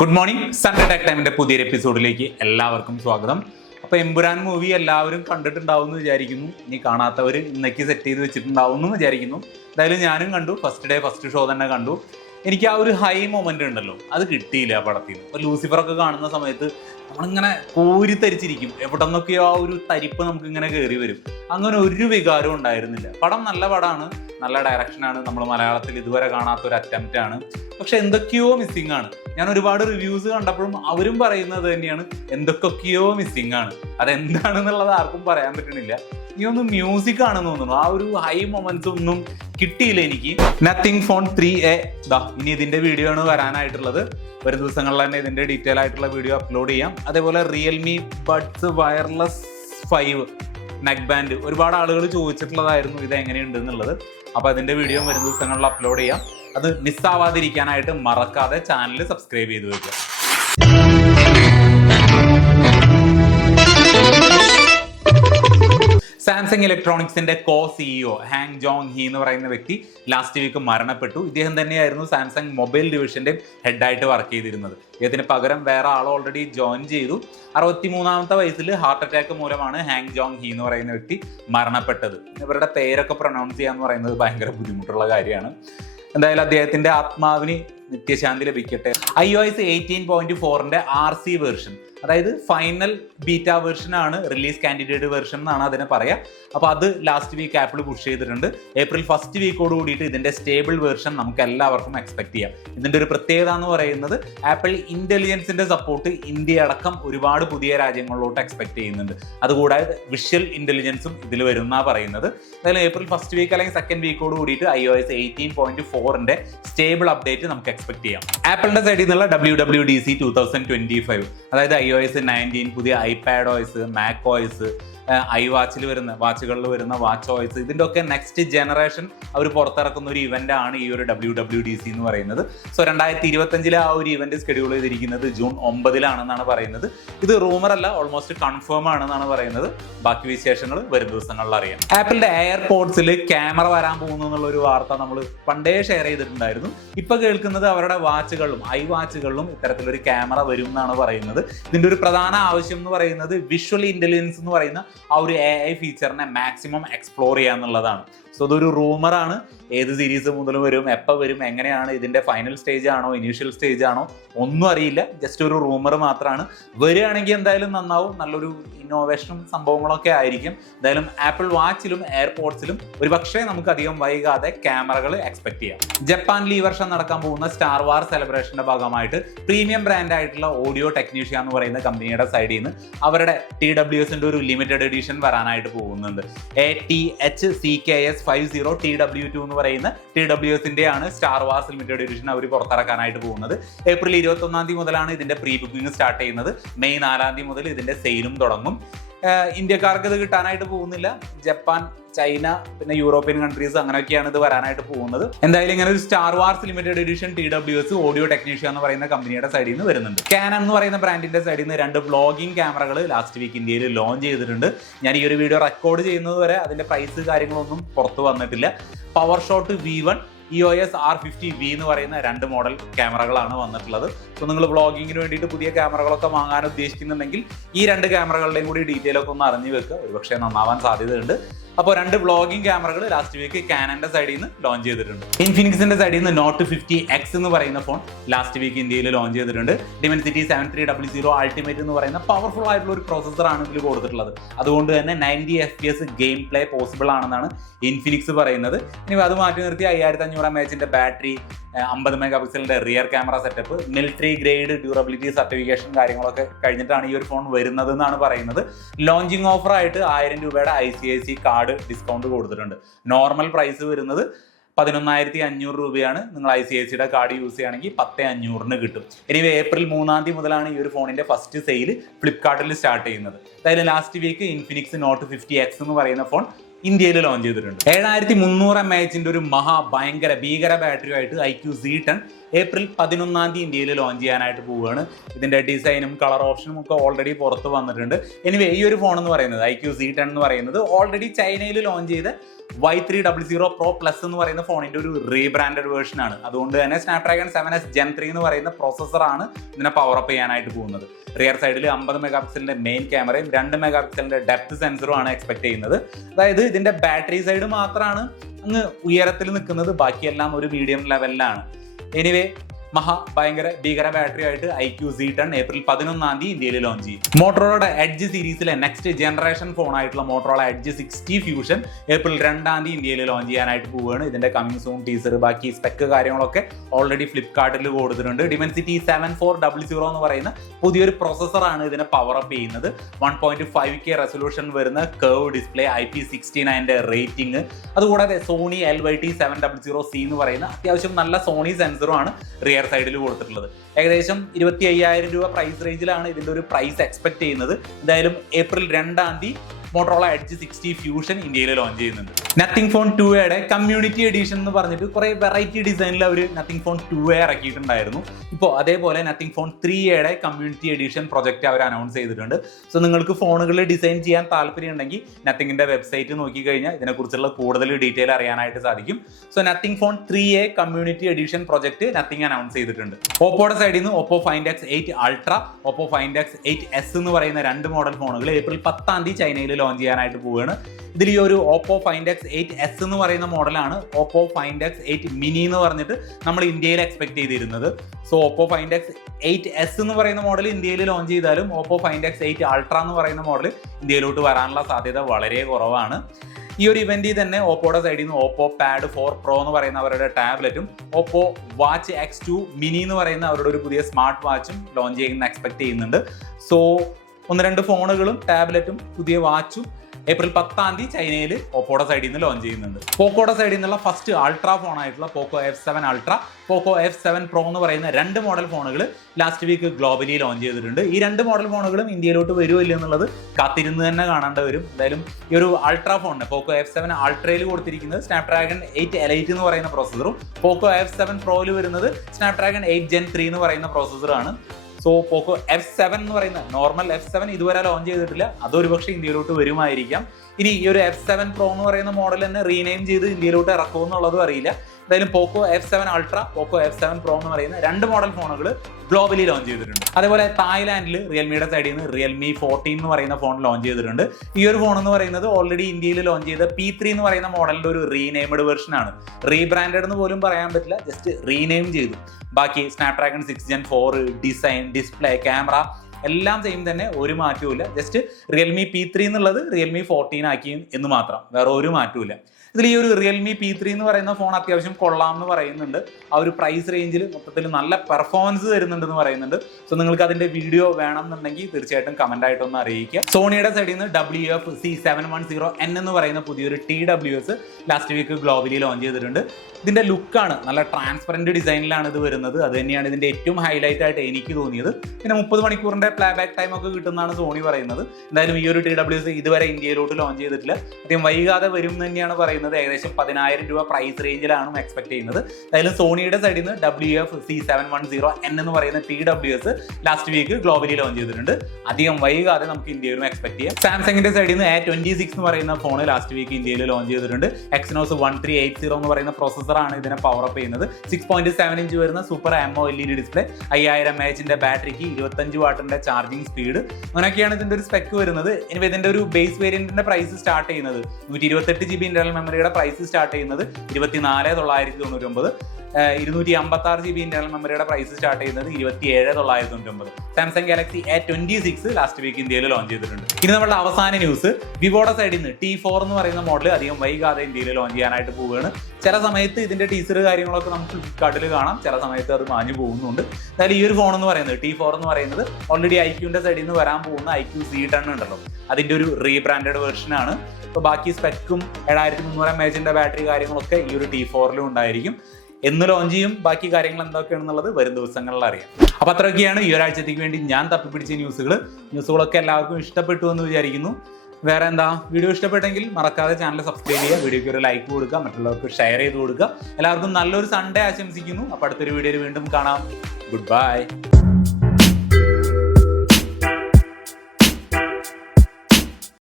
Good morning Sunday Tak ടൈമിന്റെ പുതിയൊരു എപ്പിസോഡിലേക്ക് എല്ലാവർക്കും സ്വാഗതം. അപ്പൊ എമ്പുരാൻ മൂവി എല്ലാവരും കണ്ടിട്ടുണ്ടാവും എന്ന് വിചാരിക്കുന്നു. ഇനി കാണാത്തവർ ഇന്നേക്ക് സെറ്റ് ചെയ്ത് വെച്ചിട്ടുണ്ടാവും എന്ന് വിചാരിക്കുന്നു. എന്തായാലും ഞാനും കണ്ടു. ഫസ്റ്റ് ഡേ ഫസ്റ്റ് ഷോ തന്നെ കണ്ടു. എനിക്ക് ആ ഒരു ഹൈ മൊമെന്റ് ഉണ്ടല്ലോ. അത് കിട്ടിയില്ല ആ പടത്തിൽ. നിന്ന് ലൂസിഫർ ഒക്കെ കാണുന്ന സമയത്ത് നമ്മളിങ്ങനെ കോരി തരിച്ചിരിക്കും. എവിടെ നിന്നൊക്കെയോ ആ ഒരു തരിപ്പ് നമുക്ക് ഇങ്ങനെ കയറി വരും. അങ്ങനെ ഒരു വികാരവും ഉണ്ടായിരുന്നില്ല. പടം നല്ല പടമാണ് നല്ല ഡയറക്ഷനാണ് നമ്മൾ മലയാളത്തിൽ ഇതുവരെ കാണാത്ത ഒരു അറ്റംപ്റ്റ് ആണ്. പക്ഷെ എന്തൊക്കെയോ മിസ്സിംഗ് ആണ്. ഞാൻ ഒരുപാട് റിവ്യൂസ് കണ്ടപ്പോഴും അവരും പറയുന്നത് തന്നെയാണ് എന്തൊക്കെയോ മിസ്സിംഗ് ആണ്. അതെന്താണെന്നുള്ളത് ആർക്കും പറയാൻ പറ്റണില്ല. ഈ ഒന്ന് മ്യൂസിക് ആണെന്ന് തോന്നുന്നു. ആ ഒരു ഹൈ മൊമെന്റ്സ് ഒന്നും കിട്ടിയില്ല എനിക്ക്. നത്തിങ് ഫോൺ ത്രീ എ ദാ ഇനി ഇതിന്റെ വീഡിയോ ആണ് വരാനായിട്ടുള്ളത്. വരും ദിവസങ്ങളിൽ തന്നെ ഇതിന്റെ ഡീറ്റെയിൽ ആയിട്ടുള്ള വീഡിയോ അപ്ലോഡ് ചെയ്യാം. അതേപോലെ Realme Buds Wireless five neckband ഒരുപാട് ആളുകൾ ചോദിച്ചിട്ടുള്ളതായിരുന്നു ഇത് എങ്ങനെയുണ്ട് എന്നുള്ളത് അപ്പൊ അതിന്റെ വീഡിയോ വരും ദിവസങ്ങളിൽ അപ്ലോഡ് ചെയ്യാം. അത് മിസ്സാവാതിരിക്കാനായിട്ട് മറക്കാതെ ചാനൽ സബ്സ്ക്രൈബ് ചെയ്ത് വെക്കുക. Samsung ഇലക്ട്രോണിക്സിന്റെ co CEO Han Jong Hee എന്ന് പറയുന്ന വ്യക്തി ലാസ്റ്റ് വീക്ക് മരണപ്പെട്ടു. ഇദ്ദേഹം തന്നെയായിരുന്നു സാംസങ് മൊബൈൽ ഡിവിഷന്റെ ഹെഡായിട്ട് വർക്ക് ചെയ്തിരുന്നത്. ഇദ്ദേഹത്തിന് പകരം വേറെ ആൾ ഓൾറെഡി ജോയിൻ ചെയ്തു. അറുപത്തി മൂന്നാമത്തെ വയസ്സിൽ ഹാർട്ട് അറ്റാക്ക് മൂലമാണ് ഹാങ് ജോങ് ഹി എന്ന് പറയുന്ന വ്യക്തി മരണപ്പെട്ടത്. ഇവരുടെ പേരൊക്കെ പ്രൊനൗൺസ് ചെയ്യാന്ന് പറയുന്നത് ഭയങ്കര ബുദ്ധിമുട്ടുള്ള കാര്യമാണ്. എന്തായാലും അദ്ദേഹത്തിന്റെ ആത്മാവിന് നിത്യശാന്തി ലഭിക്കട്ടെ. I O S eighteen point ഫോറിന്റെ ആർ സി വേർഷൻ അതായത് ഫൈനൽ ബീറ്റ വേർഷൻ ആണ് റിലീസ് കാൻഡിഡേറ്റ് വേർഷൻ എന്നാണ് അതിനെ പറയാ. അപ്പൊ അത് ലാസ്റ്റ് വീക്ക് ആപ്പിൾ പുഷ് ചെയ്തിട്ടുണ്ട്. ഏപ്രിൽ ഫസ്റ്റ് വീക്കോട് കൂടിയിട്ട് ഇതിന്റെ സ്റ്റേബിൾ വേർഷൻ നമുക്ക് എല്ലാവർക്കും എക്സ്പെക്ട് ചെയ്യാം. ഇതിന്റെ ഒരു പ്രത്യേകത എന്ന് പറയുന്നത് ആപ്പിൾ ഇന്റലിജൻസിന്റെ സപ്പോർട്ട് ഇന്ത്യ അടക്കം ഒരുപാട് പുതിയ രാജ്യങ്ങളിലോട്ട് എക്സ്പെക്ട് ചെയ്യുന്നുണ്ട്. അതുകൂടാതെ വിഷ്വൽ ഇന്റലിജൻസും ഇതിൽ വരുന്ന പറയുന്നത്. അതായത് ഏപ്രിൽ ഫസ്റ്റ് വീക്ക് അല്ലെങ്കിൽ സെക്കൻഡ് വീക്കോട് കൂടിയിട്ട് I O S eighteen point ഫോറിന്റെ സ്റ്റേബിൾ അപ്ഡേറ്റ് നമുക്ക് എക്സ്പെക്ട് ചെയ്യാം. ആപ്പിളിന്റെ സൈഡിൽ നിന്നുള്ള W W D C two thousand twenty five അതായത് ഐ ഒ എസ് നയന്റീൻ പുതിയ ഐപാഡ് ഓയിസ് മാക് ഓയിസ് ഐ വാച്ചിൽ വരുന്ന വാച്ചുകളിൽ വരുന്ന വാച്ച് ഓയിസ് ഇതിന്റെ ഒക്കെ നെക്സ്റ്റ് ജനറേഷൻ അവർ പുറത്തിറക്കുന്ന ഒരു ഇവന്റ് ആണ് ഈ ഒരു ഡബ്ല്യൂ ഡബ്ല്യൂ ഡി സി എന്ന് പറയുന്നത്. സോ രണ്ടായിരത്തി ഇരുപത്തഞ്ചിലെ ആ ഒരു ഇവന്റ് ഷെഡ്യൂൾ ചെയ്തിരിക്കുന്നത് ജൂൺ ഒമ്പതിലാണെന്നാണ് പറയുന്നത്. ഇത് റൂമർ അല്ല ഓൾമോസ്റ്റ് കൺഫേം ആണെന്നാണ് പറയുന്നത്. ബാക്കി വിശേഷങ്ങൾ വരും ദിവസങ്ങളിൽ അറിയാം. ആപ്പിളിന്റെ എയർപോർട്സിൽ ക്യാമറ വരാൻ പോകുന്നു എന്നുള്ള ഒരു വാർത്ത നമ്മൾ പണ്ടേ ഷെയർ ചെയ്തിട്ടുണ്ടായിരുന്നു. ഇപ്പൊ കേൾക്കുന്നത് അവരുടെ വാച്ചുകളിലും ഐ വാച്ചുകളിലും ഇത്തരത്തിലൊരു ക്യാമറ വരും എന്നാണ് പറയുന്നത്. ഇതിന്റെ ഒരു പ്രധാന ആവശ്യം എന്ന് പറയുന്നത് വിഷ്വൽ ഇന്റലിജൻസ് എന്ന് പറയുന്ന ആ ഒരു എ ഐ ഫീച്ചറിനെ മാക്സിമം എക്സ്പ്ലോർ ചെയ്യുക എന്നുള്ളതാണ് സോ അതൊരു റൂമറാണ് ഏത് സീരീസ് മുതൽ വരും എപ്പോൾ വരും എങ്ങനെയാണ് ഇതിന്റെ ഫൈനൽ സ്റ്റേജ് ആണോ ഇനീഷ്യൽ സ്റ്റേജ് ആണോ ഒന്നും അറിയില്ല. ജസ്റ്റ് ഒരു റൂമർ മാത്രമാണ് വരികയാണെങ്കിൽ എന്തായാലും നന്നാവും. നല്ലൊരു ഇന്നോവേഷനും സംഭവങ്ങളൊക്കെ ആയിരിക്കും. എന്തായാലും ആപ്പിൾ വാച്ചിലും എയർപോർട്സിലും ഒരു പക്ഷേ നമുക്ക് അധികം വൈകാതെ ക്യാമറകൾ എക്സ്പെക്ട് ചെയ്യാം. ജപ്പാനിൽ ഈ വർഷം നടക്കാൻ പോകുന്ന സ്റ്റാർ വാർ സെലിബ്രേഷന്റെ ഭാഗമായിട്ട് പ്രീമിയം ബ്രാൻഡ് ആയിട്ടുള്ള ഓഡിയോ ടെക്നീഷ്യ എന്ന് പറയുന്ന കമ്പനിയുടെ സൈഡിൽ നിന്ന് അവരുടെ ടി ഡബ്ല്യു എസിന്റെ ഒരു ലിമിറ്റഡ് എഡിഷൻ വരാനായിട്ട് പോകുന്നുണ്ട്. A T H C K S five zero T W two എന്ന് പറയുന്ന ടി ഡബ്ല്യു എസിന്റെ ആണ് സ്റ്റാർ വാസ് ലിമിറ്റഡ് എഡിഷൻ അവർ പുറത്തിറക്കാനായിട്ട് പോകുന്നത്. ഏപ്രിൽ ഇരുപത്തി ഒന്നാം തീയതി മുതലാണ് ഇതിന്റെ പ്രീ ബുക്കിംഗ് സ്റ്റാർട്ട് ചെയ്യുന്നത്. മെയ് നാലാം തീയതി മുതൽ ഇതിന്റെ സെയിലും തുടങ്ങും. ഇന്ത്യക്കാർക്ക് ഇത് കിട്ടാനായിട്ട് പോകുന്നില്ല. ജപ്പാൻ ചൈന പിന്നെ യൂറോപ്യൻ കൺട്രീസ് അങ്ങനെയൊക്കെയാണ് ഇത് വരാനായിട്ട് പോകുന്നത്. എന്തായാലും ഇങ്ങനെ ഒരു Star Wars limited edition T W S Audio Technica എന്ന് പറയുന്ന കമ്പനിയുടെ സൈഡിൽ നിന്ന് വരുന്നുണ്ട്. കാനൺ എന്ന് പറയുന്ന ബ്രാൻഡിന്റെ സൈഡിൽ നിന്ന് രണ്ട് വ്ളോഗിംഗ് ക്യാമറകൾ ലാസ്റ്റ് വീക്ക് ഇന്ത്യയിൽ ലോഞ്ച് ചെയ്തിട്ടുണ്ട്. ഞാൻ ഈ ഒരു വീഡിയോ റെക്കോർഡ് ചെയ്യുന്നത് വരെ അതിന്റെ പ്രൈസ് കാര്യങ്ങളൊന്നും പുറത്തു വന്നിട്ടില്ല. Power shot V one E O S R fifty V എന്ന് പറയുന്ന രണ്ട് മോഡൽ ക്യാമറകളാണ് വന്നിട്ടുള്ളത്. സോ നിങ്ങൾ വ്ളോഗിങ്ങിന് വേണ്ടിയിട്ട് പുതിയ ക്യാമറകളൊക്കെ വാങ്ങാൻ ഉദ്ദേശിക്കുന്നുണ്ടെങ്കിൽ ഈ രണ്ട് ക്യാമറകളുടെയും കൂടി ഡീറ്റെയിൽ ഒക്കെ ഒന്ന് അറിഞ്ഞു വെക്കുക. ഒരുപക്ഷെ നന്നാവാൻ സാധ്യതയുണ്ട്. അപ്പോൾ രണ്ട് വ്ളോഗിംഗ് ക്യാമറകൾ ലാസ്റ്റ് വീക്ക് കാനന്റെ സൈഡിൽ നിന്ന് ലോഞ്ച് ചെയ്തിട്ടുണ്ട്. ഇൻഫിനിക്സിന്റെ സൈഡിൽ നിന്ന് നോട്ട് ഫിഫ്റ്റി എക്സ് എന്ന് പറയുന്ന ഫോൺ ലാസ്റ്റ് വീക്ക് ഇന്ത്യയിൽ ലോഞ്ച് ചെയ്തിട്ടുണ്ട്. Dimensity seven three double zero ultimate എന്ന് പറയുന്ന പവർഫുൾ ആയിട്ടുള്ള ഒരു പ്രോസസ്സറാണ് ഇതിൽ കൊടുത്തിട്ടുള്ളത്. അതുകൊണ്ട് തന്നെ ninety F P S game play possible ആണെന്നാണ് ഇൻഫിനിക്സ് പറയുന്നത്. ഇനി അത് മാറ്റി നിർത്തി അയ്യായിരത്തി അഞ്ഞൂറ് എം എച്ചിന്റെ ബാറ്ററി അമ്പത് mega പിക്സലിന്റെ rear camera setup military grade durability certification കാര്യങ്ങളൊക്കെ കഴിഞ്ഞിട്ടാണ് ഈ ഒരു ഫോൺ വരുന്നത് എന്നാണ് പറയുന്നത്. ലോഞ്ചിങ് ഓഫറായിട്ട് ആയിരം രൂപയുടെ I C I C card discount കൊടുത്തിട്ടുണ്ട്. നോർമൽ പ്രൈസ് വരുന്നത് പതിനൊന്നായിരത്തി അഞ്ഞൂറ് രൂപയാണ്. നിങ്ങൾ ഐ സി ഐ സിയുടെ കാർഡ് യൂസ് ചെയ്യുകയാണെങ്കിൽ പത്ത് അഞ്ഞൂറിന് കിട്ടും. ഇനി ഏപ്രിൽ മൂന്നാം തീയതി മുതലാണ് ഈ ഒരു ഫോണിന്റെ ഫസ്റ്റ് സെയിൽ ഫ്ലിപ്കാർട്ടിൽ സ്റ്റാർട്ട് ചെയ്യുന്നത്. അതായത് last week Infinix Note fifty X എന്ന് പറയുന്ന ഫോൺ ഇന്ത്യയിൽ ലോഞ്ച് ചെയ്തിട്ടുണ്ട്. ഏഴായിരത്തി മുന്നൂറ് എം എച്ചിന്റെ ഒരു മഹാ ഭയങ്കര ഭീകര ബാറ്ററിയുമായിട്ട് I Q C ten April പതിനൊന്നാം തീയതി ഇന്ത്യയിൽ ലോഞ്ച് ചെയ്യാനായിട്ട് പോവുകയാണ്. ഇതിന്റെ ഡിസൈനും കളർ ഓപ്ഷനും ഒക്കെ ഓൾറെഡി പുറത്ത് വന്നിട്ടുണ്ട്. എനിവേ ഈ ഒരു ഫോൺ എന്ന് പറയുന്നത് ഐ ക്യു സി ടെൻ എന്ന് പറയുന്നത് ഓൾറെഡി ചൈനയിൽ ലോഞ്ച് ചെയ്ത Y three double zero pro plus എന്ന് പറയുന്ന ഫോണിന്റെ ഒരു റീബ്രാൻഡഡ് വേർഷൻ ആണ്. അതുകൊണ്ട് തന്നെ Snapdragon seven S gen three എന്ന് പറയുന്ന പ്രോസസ്സറാണ് ഇതിനെ പവർ അപ്പ് ചെയ്യാനായിട്ട് പോകുന്നത്. റിയർ സൈഡിൽ അമ്പത് മെഗാ പിക്സലിന്റെ മെയിൻ ക്യാമറയും രണ്ട് മെഗാ പിക്സലിന്റെ ഡെപ്ത് സെൻസറും ആണ് എക്സ്പെക്ട് ചെയ്യുന്നത്. അതായത് ഇതിന്റെ ബാറ്ററി സൈഡ് മാത്രമാണ് അങ്ങ് ഉയരത്തിൽ നിൽക്കുന്നത്. ബാക്കിയെല്ലാം ഒരു മീഡിയം ലെവലിലാണ് എനിവേ മഹാ ഭയങ്കര ഭീകര ബാറ്ററി ആയിട്ട് I Q C ten April പതിനൊന്നാം തീയതി ഇന്ത്യയിൽ ലോഞ്ച് ചെയ്യും. മോട്ടോറോയുടെ എഡ്ജ് സീരീസിലെ നെക്സ്റ്റ് ജനറേഷൻ ഫോൺ ആയിട്ടുള്ള Motorola Edge sixty Fusion April രണ്ടാം തീയതി ഇന്ത്യയിൽ ലോഞ്ച് ചെയ്യാനായിട്ട് പോവുകയാണ്. ഇതിന്റെ കമ്മിങ് സൂൺ ടീസർ ബാക്കി സ്പെക്ക് കാര്യങ്ങളൊക്കെ ഓൾറെഡി ഫ്ലിപ്കാർട്ടിൽ കൊടുത്തിട്ടുണ്ട്. Dimensity seven four double zero എന്ന് പറയുന്ന പുതിയൊരു പ്രോസസ്സറാണ് ഇതിനെ പവർ അപ്പ് ചെയ്യുന്നത്. One point five K resolution വരുന്ന curve display I P sixty nine rating അതുകൂടാതെ Sony L Y T seven double zero C എന്ന് പറയുന്ന അത്യാവശ്യം നല്ല സോണി സെൻസറും ആണ്. റിയർ സൈഡിൽ കൊടുത്തിട്ടുള്ളത്. ഏകദേശം ഇരുപത്തി അയ്യായിരം രൂപ പ്രൈസ് റേഞ്ചിലാണ് ഇതിന്റെ ഒരു പ്രൈസ് എക്സ്പെക്ട് ചെയ്യുന്നത്. എന്തായാലും ഏപ്രിൽ രണ്ടാം തീയതി മോട്ടറോള എഡ്ജ് സിക്സ്റ്റി ഫ്യൂഷൻ ഇന്ത്യയിൽ ലോഞ്ച് ചെയ്യുന്നുണ്ട്. നത്തിങ് ഫോൺ ടു എയുടെ കമ്മ്യൂണിറ്റി എഡിഷൻ എന്ന് പറഞ്ഞിട്ട് കുറെ വെറൈറ്റി ഡിസൈനിൽ അവർ നത്തിങ് ഫോൺ ടു എ ഇറക്കിയിട്ടുണ്ടായിരുന്നു. ഇപ്പോൾ അതേപോലെ നത്തിങ് ഫോൺ ത്രീ എയുടെ കമ്മ്യൂണിറ്റി എഡിഷൻ പ്രൊജക്റ്റ് അവർ അനൗൺസ് ചെയ്തിട്ടുണ്ട്. സോ നിങ്ങൾക്ക് ഫോണുകൾ ഡിസൈൻ ചെയ്യാൻ താല്പര്യം ഉണ്ടെങ്കിൽ നത്തിങ്ങിന്റെ വെബ്സൈറ്റ് നോക്കിക്കഴിഞ്ഞാൽ ഇതിനെക്കുറിച്ചുള്ള കൂടുതൽ ഡീറ്റെയിൽ അറിയാനായിട്ട് സാധിക്കും. So Nothing Phone three A community edition project Nothing announce ചെയ്തിട്ടുണ്ട്. ഓപ്പോയുടെ സൈഡിൽ നിന്ന് Oppo Find X eight Ultra Oppo Find eight S എന്ന് പറയുന്ന രണ്ട് മോഡൽ ഫോണുകൾ ഏപ്രിൽ പത്താം തീയതി ചൈനയിൽ ലോഞ്ച് ചെയ്യാനായിട്ട് പോവുകയാണ്. ഇതിൽ ഈ ഒരു Oppo Find X eight S എന്ന് പറയുന്ന മോഡലാണ് Oppo Find X eight mini എന്ന് പറഞ്ഞിട്ട് നമ്മൾ ഇന്ത്യയിൽ എക്സ്പെക്ട് ചെയ്തിരുന്നത്. So Oppo Find X eight S എന്ന് പറയുന്ന മോഡൽ ഇന്ത്യയിൽ ലോഞ്ച് ചെയ്താലും Oppo Find X eight Ultra എന്ന് പറയുന്ന മോഡൽ ഇന്ത്യയിലോട്ട് വരാനുള്ള സാധ്യത വളരെ കുറവാണ്. ഈ ഒരു ഇവന്റിൽ തന്നെ ഓപ്പോയുടെ സൈഡിൽ നിന്ന് ഓപ്പോ പാഡ് ഫോർ പ്രോ എന്ന് പറയുന്ന അവരുടെ ടാബ്ലറ്റും Oppo Watch X two mini എന്ന് പറയുന്ന അവരുടെ ഒരു പുതിയ സ്മാർട്ട് വാച്ചും ലോഞ്ച് ചെയ്യുന്ന എക്സ്പെക്ട് ചെയ്യുന്നുണ്ട്. സോ ഒന്ന് രണ്ട് ഫോണുകളും ടാബ്ലറ്റും പുതിയ വാച്ചും ഏപ്രിൽ പത്താം തീയതി ചൈനയിൽ ഓപ്പോയുടെ സൈഡിൽ നിന്ന് ലോഞ്ച് ചെയ്യുന്നുണ്ട്. പോക്കോയുടെ സൈഡിൽ നിന്നുള്ള ഫസ്റ്റ് അൾട്രാ ഫോൺ ആയിട്ടുള്ള Poco F seven ultra Poco F seven pro എന്ന് പറയുന്ന രണ്ട് മോഡൽ ഫോണുകൾ ലാസ്റ്റ് വീക്ക് ഗ്ലോബലി ലോഞ്ച് ചെയ്തിട്ടുണ്ട്. ഈ രണ്ട് മോഡൽ ഫോണുകളും ഇന്ത്യയിലോട്ട് വരുമോ ഇല്ല എന്നുള്ളത് കാത്തിരുന്ന് തന്നെ കാണേണ്ടി വരും. എന്തായാലും ഈ ഒരു അൾട്രാ ഫോണിന് പോക്കോ എഫ് സെവൻ അൾട്രയിൽ കൊടുത്തിരിക്കുന്നത് സ്നാപ്ഡ്രാഗൺ എയ്റ്റ് എലൈറ്റ് എന്ന് പറയുന്ന പ്രോസസ്സറും പോക്കോ എഫ് സെവൻ പ്രോയിൽ വരുന്നത് സ്നാപ്ഡ്രാഗൺ എയ്റ്റ് ജെൻ ത്രീ എന്ന് പറയുന്ന പ്രോസസ്സറാണ് സോ പോക്കോ എഫ് സെവൻ എന്ന് പറയുന്ന നോർമൽ എഫ് സെവൻ ഇതുവരെ ലോഞ്ച് ചെയ്തിട്ടില്ല. അതൊരു പക്ഷേ ഇന്ത്യയിലോട്ട് വരുമായിരിക്കാം. ഇനി ഈ ഒരു എഫ് സെവൻ പ്രോ എന്ന് പറയുന്ന മോഡൽ തന്നെ റീനെയിം ചെയ്ത് ഇന്ത്യയിലോട്ട് ഇറക്കുമോ എന്നുള്ളതും അറിയില്ല. എന്തായാലും Poco F seven ultra Poco F seven pro എന്ന് പറയുന്ന രണ്ട് മോഡൽ ഫോണുകൾ ഗ്ലോബലി ലോഞ്ച് ചെയ്തിട്ടുണ്ട്. അതേപോലെ തായ്ലാൻഡിൽ റിയൽമിയുടെ സൈഡിൽ നിന്ന് റിയൽമി ഫോർട്ടീൻ എന്ന് പറയുന്ന ഫോൺ ലോഞ്ച് ചെയ്തിട്ടുണ്ട്. ഈ ഒരു ഫോൺ എന്ന് പറയുന്നത് ഓൾറെഡി ഇന്ത്യയിൽ ലോഞ്ച് ചെയ്ത പി ത്രീ എന്ന് പറയുന്ന മോഡലിന്റെ ഒരു റീനെയിംഡ് വെർഷൻ ആണ്. റീബ്രാൻഡഡ് എന്ന് പോലും പറയാൻ പറ്റില്ല ജസ്റ്റ് റീനെയിം ചെയ്തു. ബാക്കി Snapdragon six gen four design display camera എല്ലാം സെയിം തന്നെ ഒരു മാറ്റവും ജസ്റ്റ് റിയൽമി പി ത്രീ എന്നുള്ളത് റിയൽമി ഫോർട്ടീൻ ആക്കി എന്ന് മാത്രം. വേറെ ഒരു മാറ്റവും ഇതിൽ ഈ ഒരു റിയൽമി പി ത്രീ എന്ന് പറയുന്ന ഫോൺ അത്യാവശ്യം കൊള്ളാം എന്ന് പറയുന്നുണ്ട്. ആ ഒരു പ്രൈസ് റേഞ്ചിൽ മൊത്തത്തിൽ നല്ല പെർഫോമൻസ് തരുന്നുണ്ടെന്ന് പറയുന്നുണ്ട്. സോ നിങ്ങൾക്ക് അതിന്റെ വീഡിയോ വേണം എന്നുണ്ടെങ്കിൽ തീർച്ചയായിട്ടും കമന്റ് ആയിട്ടൊന്ന് അറിയിക്കുക. സോണിയുടെ സൈഡിൽ നിന്ന് W F C seven one zero N എന്ന് പറയുന്ന പുതിയൊരു T W S last week globally launch ചെയ്തിട്ടുണ്ട്. ഇതിന്റെ ലുക്കാണ് നല്ല ട്രാൻസ്പെറന്റ് ഡിസൈനിലാണ് ഇത് വരുന്നത്. അത് തന്നെയാണ് ഇതിന്റെ ഏറ്റവും ഹൈലൈറ്റ് ആയിട്ട് എനിക്ക് തോന്നിയത്. പിന്നെ മുപ്പത് മണിക്കൂറിന്റെ പ്ലേ ബാക്ക് ടൈം ഒക്കെ കിട്ടുന്നതാണ് സോണി പറയുന്നത്. എന്തായാലും ഈ ഒരു ടി ഡബ്ല്യു എസ് ഇതുവരെ ഇന്ത്യയിലോട്ട് ലോഞ്ച് ചെയ്തിട്ടില്ല. അധികം വൈകാതെ വരും എന്ന് തന്നെയാണ് പറയുന്നത്. ഏകദേശം പതിനായിരം രൂപ പ്രൈസ് റേഞ്ചിലാണ് എക്സ്പെക്ട് ചെയ്യുന്നത്. അതായത് സോണിയുടെ സൈഡിൽ നിന്ന് W F C seven one zero N എന്ന് പറയുന്ന T W S last week globally launch ചെയ്തിട്ടുണ്ട്. അധികം വൈകാതെ നമുക്ക് ഇന്ത്യയിലും എക്സ്പെക്ട് ചെയ്യാം. സാംസങ്ങിന്റെ സൈഡിൽ നിന്ന് എ ട്വന്റി സിക്സ് എന്ന് പറയുന്ന ഫോൺ ലാസ്റ്റ് വീക്ക് ഇന്ത്യയിൽ ലോഞ്ച് ചെയ്തിട്ടുണ്ട്. Exynos one three eight zero എന്ന് പറയുന്ന പ്രോസസ്സറാണ് ഇതിനെ പവർ അപ്പ് ചെയ്യുന്നത്. സിക്സ് പോയിന്റ് സെവൻ ഇഞ്ച് വരുന്ന super MO L E D display അയ്യായിരം എച്ചിന്റെ ബാറ്ററിക്ക് ഇരുപത്തഞ്ച് വാട്ടിന്റെ ചാർജിംഗ് സ്പീഡ് അങ്ങനെയൊക്കെയാണ് ഇതിന്റെ ഒരു സ്പെക്ക് വരുന്നത്. ഇനി ഇതിന്റെ ഒരു ബേസ് വേരിയന്റിന്റെ പ്രൈസ് സ്റ്റാർട്ട് ചെയ്യുന്നത്. നൂറ്റി ഇരുപത്തെട്ട് ജി ബി ഇന്റർണൽ മെമ്മറിയുടെ പ്രൈസ് സ്റ്റാർട്ട് ചെയ്യുന്നത് ഇരുപത്തിനാല് തൊള്ളായിരത്തി തൊണ്ണൂറ്റി ഒമ്പത് ഇരുന്നൂറ്റി അമ്പത്തി ആറ് ജി ബി ഇന്റർണൽ മെമ്മറിയുടെ പ്രൈസ് സ്റ്റാർട്ട് ചെയ്യുന്നത് ഇരുപത്തി ഏഴ് തൊള്ളായിരത്തി തൊണ്ണൂറ്റി ഒമ്പത് Samsung Galaxy A twenty six last week ഇന്ത്യയിൽ ലോഞ്ച് ചെയ്തിട്ടുണ്ട്. ഇനി നമ്മുടെ അവസാന ന്യൂസ് വിവോയുടെ സൈഡിൽ നിന്ന് ടി ഫോർ എന്ന് പറയുന്ന മോഡൽ അധികം വൈകാതെ ഇന്ത്യയിൽ ലോഞ്ച് ചെയ്യാനായിട്ട് പോവുകയാണ്. ചില സമയത്ത് ഇതിന്റെ ടീസർ കാര്യങ്ങളൊക്കെ നമുക്ക് ഫ്ലിപ്കാർട്ടിൽ കാണാം. ചില സമയത്ത് അത് മാഞ്ഞു പോകുന്നുണ്ട്. അതായത് ഈ ഒരു ഫോൺ എന്ന് പറയുന്നത് ടി ഫോർ എന്ന് പറയുന്നത് ഓൾറെഡി ഐക്യൂന്റെ സൈഡിൽ നിന്ന് വരാൻ പോകുന്ന ഐക്യു സി ടെൺ ഉണ്ടല്ലോ. അതിന്റെ ഒരു റീബ്രാൻഡഡ് വേർഷൻ ആണ്. ഇപ്പോൾ ബാക്കി സ്പെക്കും ഏഴായിരത്തി മുന്നൂറ് എം എച്ചിന്റെ ബാറ്ററി കാര്യങ്ങളൊക്കെ ഈ ഒരു ടി ഫോറിലും ഉണ്ടായിരിക്കും. എന്ന് ലോഞ്ച് ചെയ്യും. ബാക്കി കാര്യങ്ങൾ എന്തൊക്കെയാണെന്നുള്ളത് വരും ദിവസങ്ങളിൽ അറിയാം. അപ്പോൾ അത്രയൊക്കെയാണ് ഈ ഒരാഴ്ചത്തേക്ക് വേണ്ടി ഞാൻ തപ്പിപ്പിടിച്ച ന്യൂസുകൾ ന്യൂസുകളൊക്കെ എല്ലാവർക്കും ഇഷ്ടപ്പെട്ടു എന്ന് വിചാരിക്കുന്നു. വേറെ എന്താ? വീഡിയോ ഇഷ്ടപ്പെട്ടെങ്കിൽ മറക്കാതെ ചാനൽ സബ്സ്ക്രൈബ് ചെയ്യുക. വീഡിയോയ്ക്ക് ഒരു ലൈക്ക് കൊടുക്കുക. മറ്റുള്ളവർക്ക് ഷെയർ ചെയ്ത് കൊടുക്കുക. എല്ലാവർക്കും നല്ലൊരു സൺഡേ ആശംസിക്കുന്നു. അപ്പോൾ അടുത്തൊരു വീഡിയോയിൽ വീണ്ടും കാണാം. Good bye